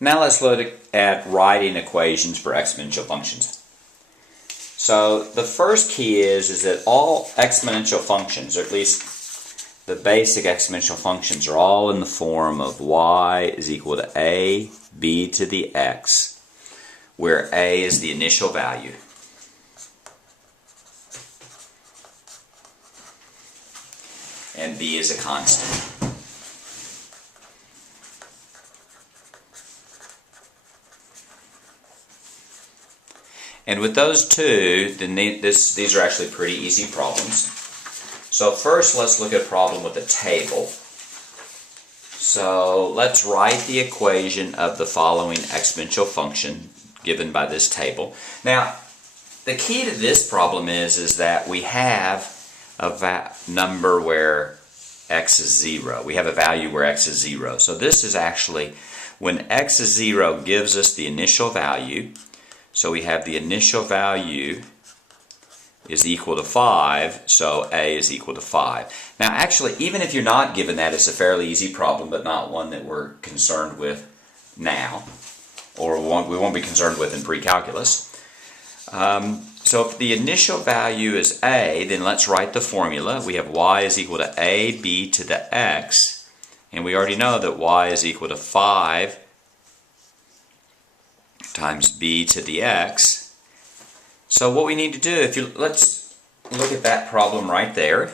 Now let's look at writing equations for exponential functions. So the first key is that all exponential functions, or at least the basic exponential functions, are all in the form of y is equal to a b to the x, where a is the initial value. And b is a constant. And with those two, then these are actually pretty easy problems. So first, let's look at a problem with a table. So let's write the equation of the following exponential function given by this table. Now, the key to this problem is that we have a number where x is 0. We have a value where x is 0. So this is actually when x is 0 gives us the initial value. So we have the initial value is equal to 5, so a is equal to 5. Now actually, even if you're not given that, it's a fairly easy problem, but not one that we're concerned with now, or we won't be concerned with in pre-calculus. So if the initial value is a, then let's write the formula. We have y is equal to ab to the x, and we already know that y is equal to 5 times b to the x. So what we need to do, let's look at that problem right there.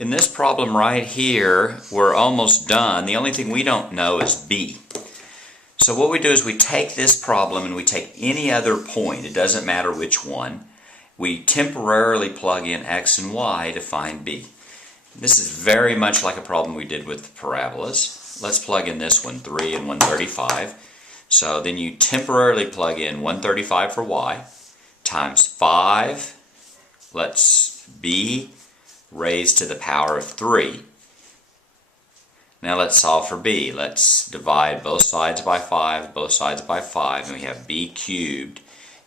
In this problem right here, we're almost done. The only thing we don't know is b. So what we do is we take this problem and we take any other point, it doesn't matter which one, we temporarily plug in x and y to find b. This is very much like a problem we did with parabolas. Let's plug in this one, 3 and 135. So then you temporarily plug in 135 for y times 5, let's b raised to the power of 3. Now let's solve for b. Let's divide both sides by 5, both sides by 5, and we have b cubed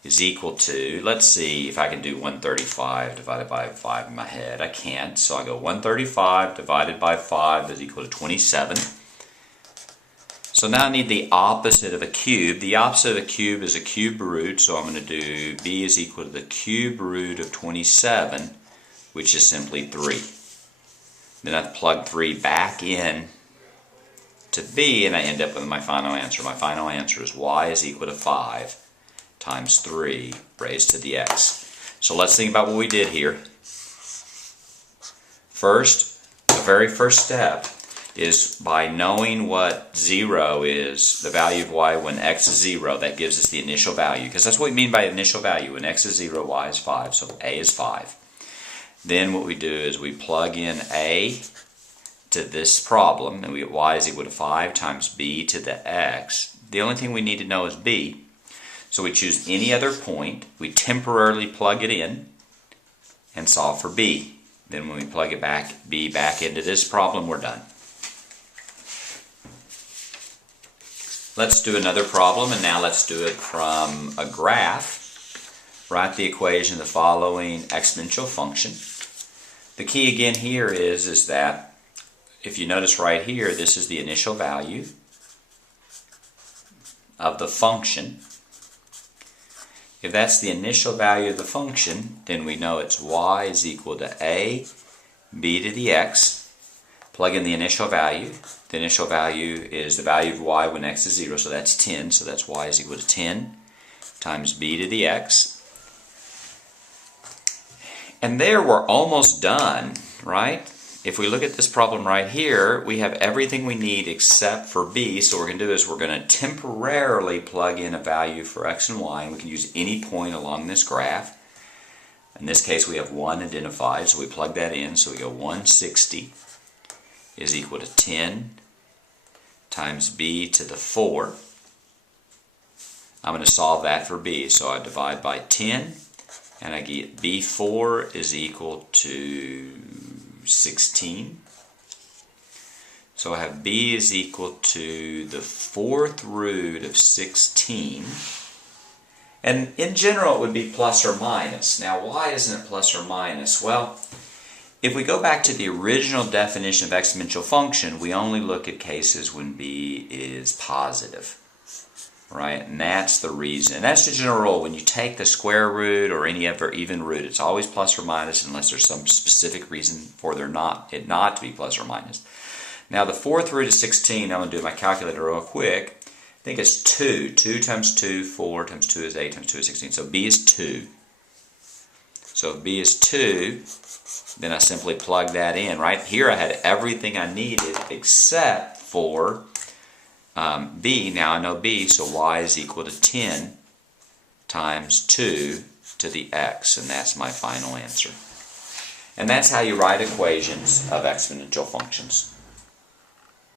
is equal to, let's see if I can do 135 divided by 5 in my head. I can't, so I go 135 divided by 5 is equal to 27. So now I need the opposite of a cube. The opposite of a cube is a cube root, so I'm going to do b is equal to the cube root of 27, which is simply 3. Then I plug 3 back in to b, and I end up with my final answer. My final answer is y is equal to 5 times 3 raised to the x. So let's think about what we did here. First, the very first step is by knowing what 0 is, the value of y when x is 0, that gives us the initial value. Because that's what we mean by initial value. When x is 0, y is 5, so a is 5. Then what we do is we plug in a to this problem, and we get y is equal to 5 times b to the x. The only thing we need to know is b. So we choose any other point, we temporarily plug it in, and solve for b. Then when we plug it back, b back into this problem, we're done. Let's do another problem, and now let's do it from a graph. Write the equation of the following exponential function. The key again here is that if you notice right here, this is the initial value of the function. If that's the initial value of the function, then we know it's y is equal to a b to the x. Plug in the initial value. The initial value is the value of y when x is 0, so that's 10. So that's y is equal to 10 times b to the x. And there we're almost done, right? If we look at this problem right here, we have everything we need except for b. So what we're going to do is we're going to temporarily plug in a value for x and y, and we can use any point along this graph. In this case, we have 1 identified, so we plug that in. So we go 160 is equal to 10 times b to the 4. I'm going to solve that for b. So I divide by 10, and I get b4 is equal to 16. So I have b is equal to the 4th root of 16. And in general, it would be plus or minus. Now, why isn't it plus or minus? Well, if we go back to the original definition of exponential function, we only look at cases when b is positive. right? And that's the reason. And that's the general rule. When you take the square root or any other even root, it's always plus or minus unless there's some specific reason for it not to be plus or minus. Now the fourth root of 16, I'm going to do my calculator real quick. I think it's 2. 2 times 2, 4 times 2 is 8 times 2 is 16. So b is 2. So if b is 2, then I simply plug that in. Right here I had everything I needed except for b. Now I know b, so y is equal to 10 times 2 to the x, and that's my final answer. And that's how you write equations of exponential functions.